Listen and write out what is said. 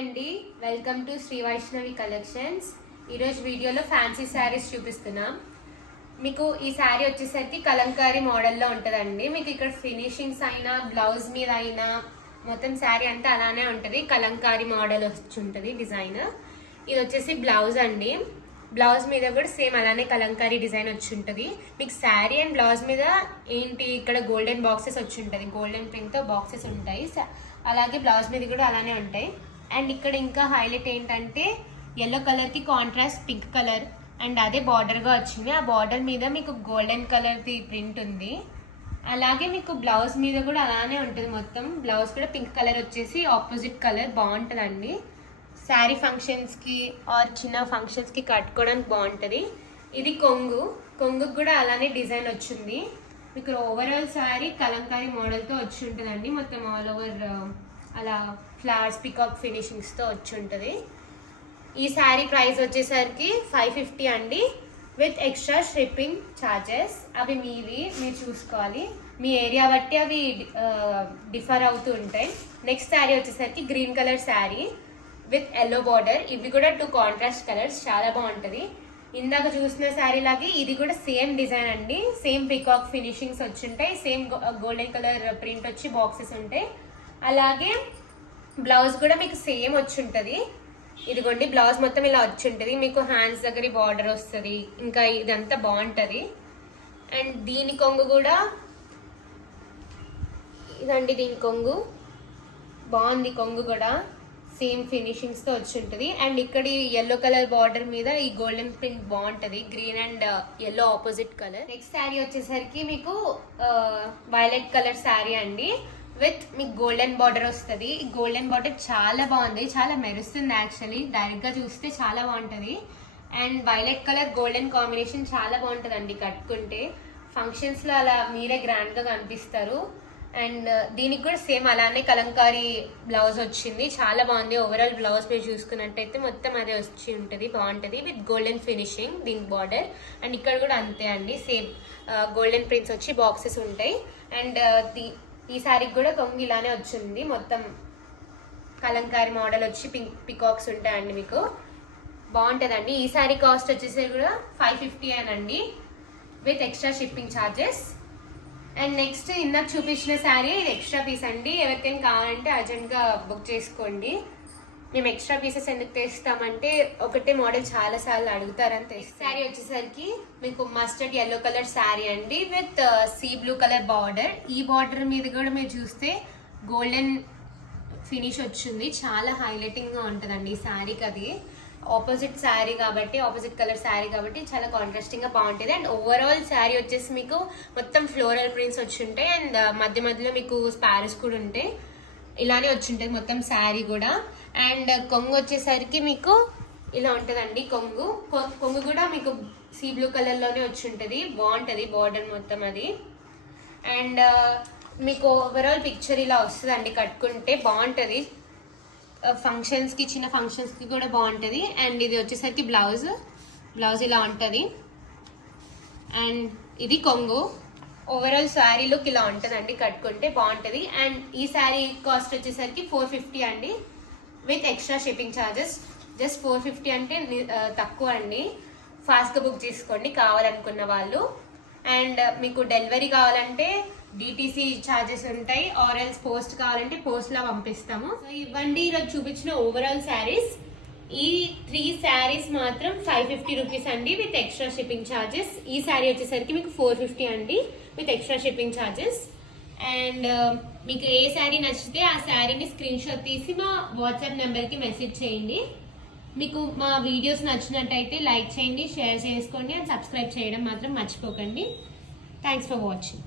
అండి, welcome to Sri Vaishnavi collections. ఈరోజు వీడియోలో ఫ్యాన్సీ శారీస్ చూపిస్తున్నాం. మీకు ఈ శారీ వచ్చేసరికి కలంకారీ మోడల్లో ఉంటుందండి. మీకు ఇక్కడ ఫినిషింగ్స్ అయినా బ్లౌజ్ మీద అయినా మొత్తం శారీ అంతా అలానే ఉంటుంది. కలంకారీ మోడల్ వచ్చి ఉంటుంది డిజైన్. ఇది వచ్చేసి బ్లౌజ్ అండి. బ్లౌజ్ మీద కూడా సేమ్ అలానే కలంకారీ డిజైన్ వచ్చి ఉంటుంది. మీకు శారీ అండ్ బ్లౌజ్ మీద ఏంటి ఇక్కడ గోల్డెన్ బాక్సెస్ వచ్చి ఉంటుంది. గోల్డెన్ ప్రింట్తో బాక్సెస్ ఉంటాయి. అలాగే బ్లౌజ్ మీద కూడా అలానే ఉంటాయి. అండ్ ఇక్కడ ఇంకా హైలైట్ ఏంటంటే ఎల్లో కలర్కి కాంట్రాస్ట్ పింక్ కలర్ అండ్ అదే బార్డర్గా వచ్చింది. ఆ బార్డర్ మీద మీకు గోల్డెన్ కలర్ది ప్రింట్ ఉంది. అలాగే మీకు బ్లౌజ్ మీద కూడా అలానే ఉంటుంది. మొత్తం బ్లౌజ్ కూడా పింక్ కలర్ వచ్చేసి ఆపోజిట్ కలర్ బాగుంటుందండి. శారీ ఫంక్షన్స్కి ఆర్ చిన్న ఫంక్షన్స్కి కట్టుకోవడానికి బాగుంటుంది. ఇది కొంగుకు కూడా అలానే డిజైన్ వచ్చింది. మీకు ఓవరాల్ శారీ కలంకారీ మోడల్తో వచ్చి ఉంటుందండి. మొత్తం ఆల్ ఓవర్ అలా ఫ్లవర్స్ పికాక్ ఫినిషింగ్స్తో వచ్చి ఉంటుంది. ఈ శారీ ప్రైస్ వచ్చేసరికి 550 అండి, విత్ ఎక్స్ట్రా షిప్పింగ్ ఛార్జెస్. అవి మీరు చూసుకోవాలి. మీ ఏరియా బట్టి అవి డిఫర్ అవుతూ ఉంటాయి. నెక్స్ట్ శారీ వచ్చేసరికి green colour sari with yellow border. ఇవి కూడా 2 కాంట్రాస్ట్ కలర్స్, చాలా బాగుంటుంది. ఇందాక చూసిన శారీ లాగే ఇది కూడా సేమ్ డిజైన్ అండి. సేమ్ పికాక్ ఫినిషింగ్స్ వచ్చి ఉంటాయి. సేమ్ గోల్డెన్ కలర్ ప్రింట్ వచ్చి బాక్సెస్ ఉంటాయి. అలాగే బ్లౌజ్ కూడా మీకు సేమ్ వచ్చి ఉంటుంది. ఇదిగోండి బ్లౌజ్ మొత్తం ఇలా వచ్చి ఉంటుంది. మీకు హ్యాండ్స్ దగ్గర బార్డర్ వస్తుంది. ఇంకా ఇదంతా బాగుంటుంది. అండ్ దీని కొంగు కూడా ఇదండి, దీని కొంగు బాగుంది. కొంగు కూడా సేమ్ ఫినిషింగ్స్తో వచ్చి ఉంటుంది. అండ్ ఇక్కడ ఎల్లో కలర్ బార్డర్ మీద ఈ గోల్డెన్ ప్రింట్ బాగుంటుంది. Green and yellow opposite colour. Next sari వచ్చేసరికి మీకు వైలెట్ కలర్ శారీ అండి, విత్ మీకు గోల్డెన్ బార్డర్ వస్తుంది. ఈ గోల్డెన్ బార్డర్ చాలా బాగుంది, చాలా మెరుస్తుంది. యాక్చువల్లీ డైరెక్ట్గా చూస్తే చాలా బాగుంటుంది. And violet colour golden combination చాలా బాగుంటుంది అండి. కట్టుకుంటే ఫంక్షన్స్లో అలా మీరే గ్రాండ్గా కనిపిస్తారు. అండ్ దీనికి కూడా సేమ్ అలానే కలంకారీ బ్లౌజ్ వచ్చింది. చాలా బాగుంది. ఓవరాల్ బ్లౌజ్ మీరు చూసుకున్నట్టయితే మొత్తం అదే వచ్చి ఉంటుంది. బాగుంటుంది విత్ గోల్డెన్ ఫినిషింగ్ దీని బార్డర్. అండ్ ఇక్కడ కూడా అంతే అండి, సేమ్ గోల్డెన్ ప్రింట్స్ వచ్చి బాక్సెస్ ఉంటాయి. అండ్ ఈ శారీకి కూడా కొంగు ఇలానే వచ్చింది. మొత్తం కలంకారీ మోడల్ వచ్చి పికాక్స్ ఉంటాయండి. మీకు బాగుంటుందండి. ఈ శారీ కాస్ట్ వచ్చేసి కూడా 550 అనండి, with extra shipping charges. And next ఇందాక చూపించిన శారీ ఇది ఎక్స్ట్రా పీస్ అండి. ఎవరికైనా కావాలంటే అర్జెంట్గా బుక్ చేసుకోండి. మేము ఎక్స్ట్రా పీసెస్ ఎందుకు తెస్తామంటే ఒకటే మోడల్ చాలా సార్లు అడుగుతారని తెస్తాం. శారీ వచ్చేసరికి మీకు మస్టర్డ్ ఎల్లో కలర్ శారీ అండి, with sea blue colour border. ఈ బార్డర్ మీద కూడా మీరు చూస్తే గోల్డెన్ ఫినిష్ వచ్చింది. చాలా హైలైటింగ్గా ఉంటుందండి ఈ శారీకి. అది ఆపోజిట్ శారీ కాబట్టి, ఆపోజిట్ కలర్ శారీ కాబట్టి చాలా కాంట్రాస్టింగ్గా బాగుంటుంది. అండ్ ఓవరాల్ శారీ వచ్చేసి మీకు మొత్తం ఫ్లోరల్ ప్రింట్స్ వచ్చి ఉంటాయి. అండ్ మధ్య మధ్యలో మీకు స్పారస్ కూడా ఉంటాయి. ఇలానే వచ్చి ఉంటుంది మొత్తం శారీ కూడా. అండ్ కొంగు వచ్చేసరికి మీకు ఇలా ఉంటుందండి. కొంగు కూడా మీకు సీ బ్లూ కలర్లోనే వచ్చి ఉంటుంది. బాగుంటుంది బార్డర్ మొత్తం అది. అండ్ మీకు ఓవరాల్ పిక్చర్ ఇలా వస్తుందండి. కట్టుకుంటే బాగుంటుంది. ఫంక్షన్స్కి, చిన్న ఫంక్షన్స్కి కూడా బాగుంటుంది. అండ్ ఇది వచ్చేసరికి బ్లౌజ్ ఇలా ఉంటుంది. అండ్ ఇది కొంగు. ఓవరాల్ శారీ లుక్ ఇలా ఉంటుందండి. కట్టుకుంటే బాగుంటుంది. అండ్ ఈ శారీ కాస్ట్ వచ్చేసరికి 450 అండి, with extra shipping charges. Just 450 అంటే తక్కువ అండి. ఫాస్ట్గా బుక్ చేసుకోండి కావాలనుకున్న వాళ్ళు. అండ్ మీకు డెలివరీ కావాలంటే డిటీసీ ఛార్జెస్ ఉంటాయి. ఆర్ఎల్స్ పోస్ట్ కావాలంటే పోస్ట్లో పంపిస్తాము. సో ఇవ్వండి ఈరోజు చూపించిన ఓవరాల్ శారీస్. ఈ 3 శారీస్ మాత్రం 550 రూపీస్ అండి, విత్ ఎక్స్ట్రా షిప్పింగ్ ఛార్జెస్. ఈ శారీ వచ్చేసరికి మీకు 450 అండి, with extra shipping charges. And మీకు ఏ శారీ నచ్చితే ఆ శారీని స్క్రీన్ షాట్ తీసి మా వాట్సాప్ నెంబర్కి మెసేజ్ చేయండి. మీకు మా వీడియోస్ నచ్చినట్టయితే లైక్ చేయండి, షేర్ చేసుకోండి, అండ్ సబ్స్క్రైబ్ చేయడం మాత్రం మర్చిపోకండి. Thanks for watching.